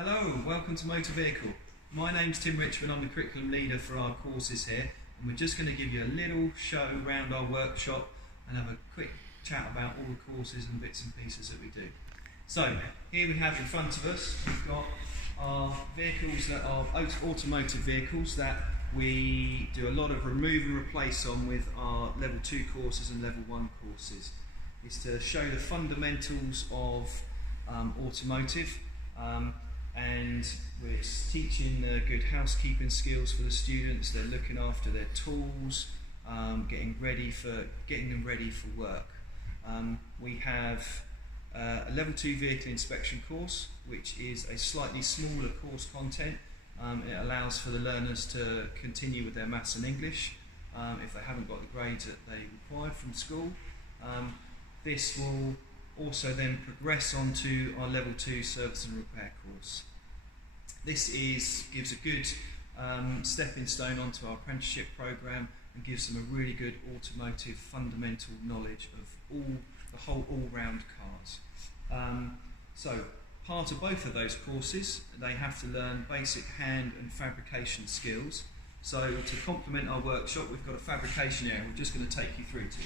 Hello, welcome to Motor Vehicle. My name's Tim Richmond, I'm the curriculum leader for our courses here, and we're just going to give you a little show around our workshop and have a quick chat about all the courses and bits and pieces that we do. So, here we have in front of us, we've got our vehicles that are automotive vehicles that we do a lot of remove and replace on with our level 2 courses and level 1 courses. It's to show the fundamentals of automotive. And we're teaching good housekeeping skills for the students. They're looking after their tools, getting them ready for work. We have a level 2 vehicle inspection course, which is a slightly smaller course content. It allows for the learners to continue with their maths and English if they haven't got the grades that they require from school. This will also then progress onto our level 2 service and repair course. This gives a good stepping stone onto our apprenticeship program and gives them a really good automotive fundamental knowledge of the whole all-round cars. So part of both of those courses, they have to learn basic hand and fabrication skills. So to complement our workshop, we've got a fabrication area we're just going to take you through to.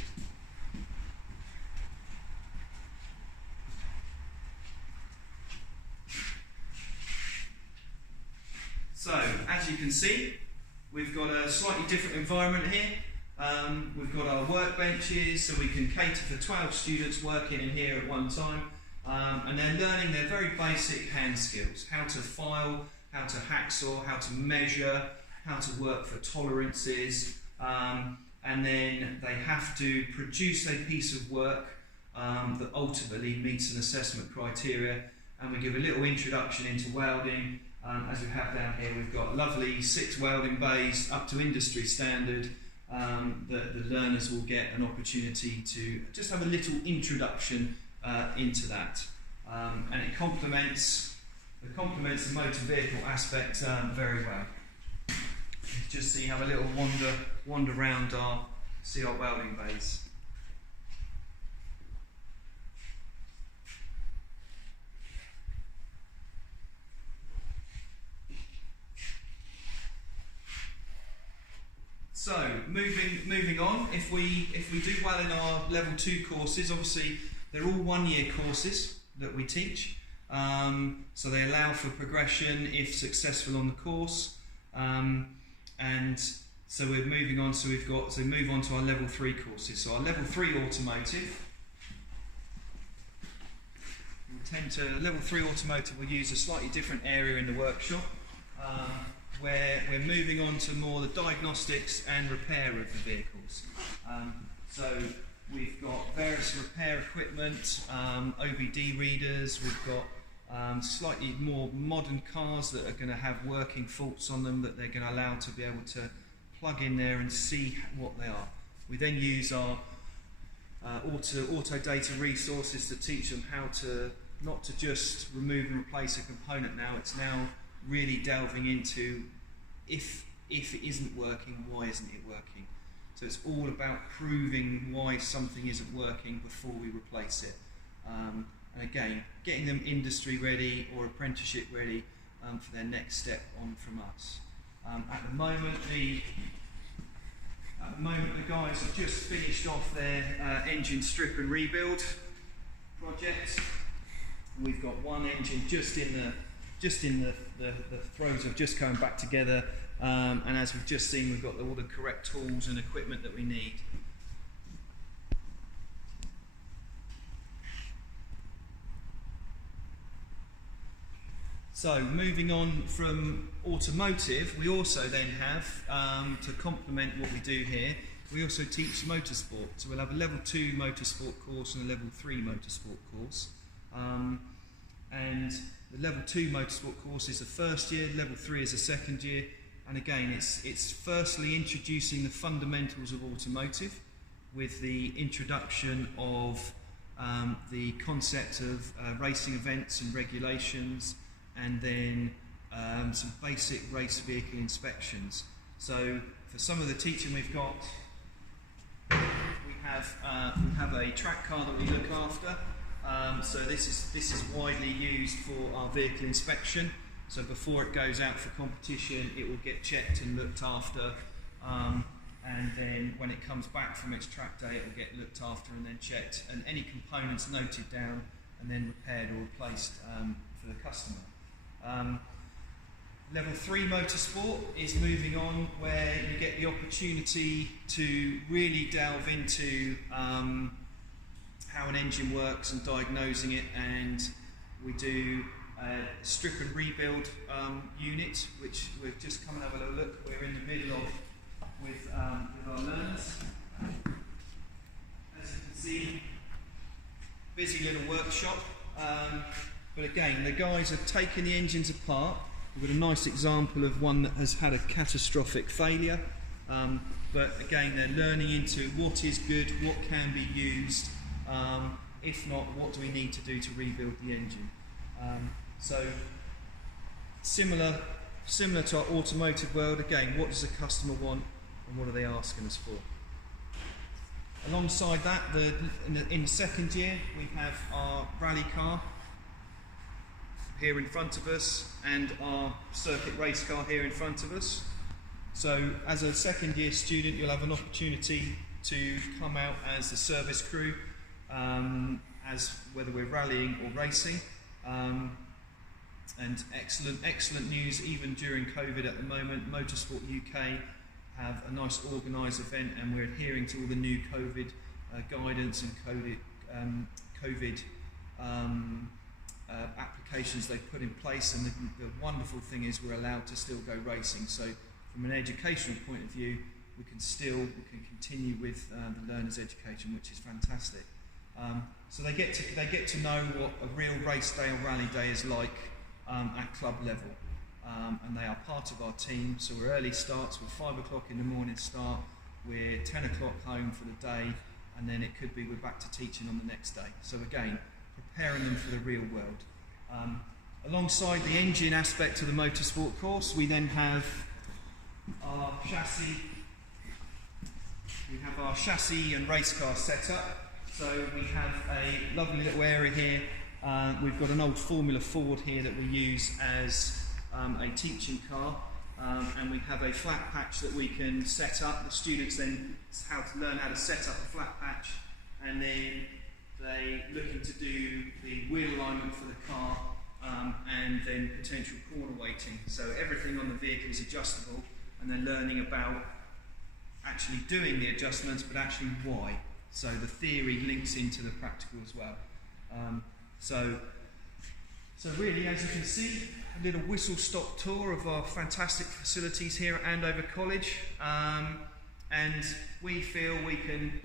So, as you can see, we've got a slightly different environment here. We've got our workbenches, so we can cater for 12 students working in here at one time. And they're learning their very basic hand skills, how to file, how to hacksaw, how to measure, how to work for tolerances, and then they have to produce a piece of work that ultimately meets an assessment criteria. And we give a little introduction into welding. As we have down here, we've got lovely 6 welding bays up to industry standard that the learners will get an opportunity to just have a little introduction into that. And it complements the motor vehicle aspect very well. Just so you have a little wander around our welding bays. So, moving on, if we do well in our level 2 courses, obviously they're all 1-year courses that we teach, so they allow for progression if successful on the course, and so we're moving on, so move on to our level 3 courses. So our level 3 automotive, level 3 automotive will use a slightly different area in the workshop, where we're moving on to more the diagnostics and repair of the vehicles. So we've got various repair equipment, OBD readers, we've got slightly more modern cars that are going to have working faults on them that they're going to allow to be able to plug in there and see what they are. We then use our auto data resources to teach them how to not to just remove and replace a component now, it's now really delving into if it isn't working, why isn't it working? So it's all about proving why something isn't working before we replace it. And again, getting them industry ready or apprenticeship ready for their next step on from us. At the moment, the guys have just finished off their engine strip and rebuild project. We've got one engine just in the throes of just coming back together, and as we've just seen, we've got all the correct tools and equipment that we need. So moving on from automotive, we also then have, to complement what we do here, we also teach motorsport. So we'll have a level 2 motorsport course and a level 3 motorsport course. And the level 2 motorsport course is the first year, level 3 is the second year, and again it's firstly introducing the fundamentals of automotive with the introduction of the concept of racing events and regulations, and then some basic race vehicle inspections. So for some of the teaching we've got, we have a track car that we look after. So this is widely used for our vehicle inspection. So before it goes out for competition, it will get checked and looked after, and then when it comes back from its track day, it will get looked after and then checked, and any components noted down and then repaired or replaced for the customer. Level 3 Motorsport is moving on, where you get the opportunity to really delve into how an engine works and diagnosing it, and we do a strip and rebuild unit, which we've just come and have a little look. We're in the middle of with our learners. As you can see, busy little workshop, but again, the guys have taken the engines apart. We've got a nice example of one that has had a catastrophic failure, but again, they're learning into what is good, what can be used, if not, what do we need to do to rebuild the engine. So similar to our automotive world, again, what does the customer want and what are they asking us for? Alongside that, in the second year, we have our rally car here in front of us and our circuit race car here in front of us. So as a second year student, you'll have an opportunity to come out as the service crew, as whether we're rallying or racing. And excellent news, even during COVID at the moment, Motorsport UK have a nice organised event, and we're adhering to all the new COVID guidance and COVID applications they've put in place, and the wonderful thing is we're allowed to still go racing. So from an educational point of view, we can continue with the learners' education, which is fantastic. So they get to know what a real race day or rally day is like at club level, and they are part of our team. So we're early starts, we're 5 o'clock in the morning start, we're 10 o'clock home for the day, and then it could be we're back to teaching on the next day. So again, preparing them for the real world. Alongside the engine aspect of the motorsport course, we then have our chassis. We have our chassis and race car set up. So we have a lovely little area here. We've got an old Formula Ford here that we use as a teaching car, and we have a flat patch that we can set up. The students then learn how to set up a flat patch, and then they looking to do the wheel alignment for the car, and then potential corner weighting. So everything on the vehicle is adjustable, and they're learning about actually doing the adjustments, but actually why. So the theory links into the practical as well. So really, as you can see, a little whistle-stop tour of our fantastic facilities here at Andover College, and we feel we can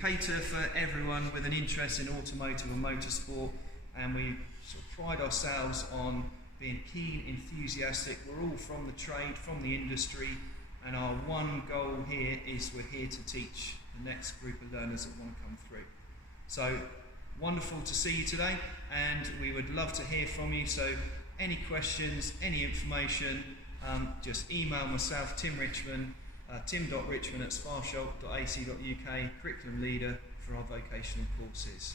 cater for everyone with an interest in automotive or motorsport, and we sort of pride ourselves on being keen, enthusiastic. We're all from the trade, from the industry, and our one goal here is we're here to teach the next group of learners that want to come through. So wonderful to see you today, and we would love to hear from you. So any questions, any information, just email myself, Tim Richmond, tim.richmond@sparshot.ac.uk, curriculum leader for our vocational courses.